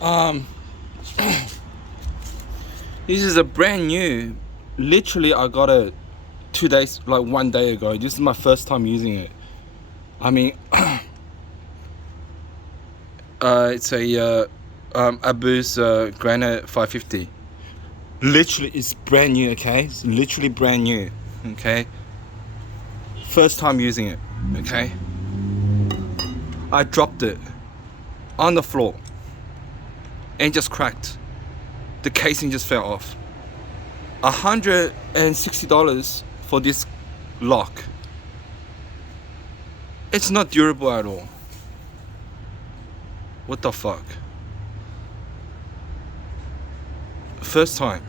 Um, this is a brand new. Literally, I got it 2 days, like 1 day ago. This is my first time using it. I mean, it's a Abus Granite 550. Literally, it's brand new. Okay, it's literally brand new. Okay, first time using it. Okay, I dropped it on the floor and just cracked. The casing just fell off. $160 for this lock. It's not durable at all. What the fuck? First time.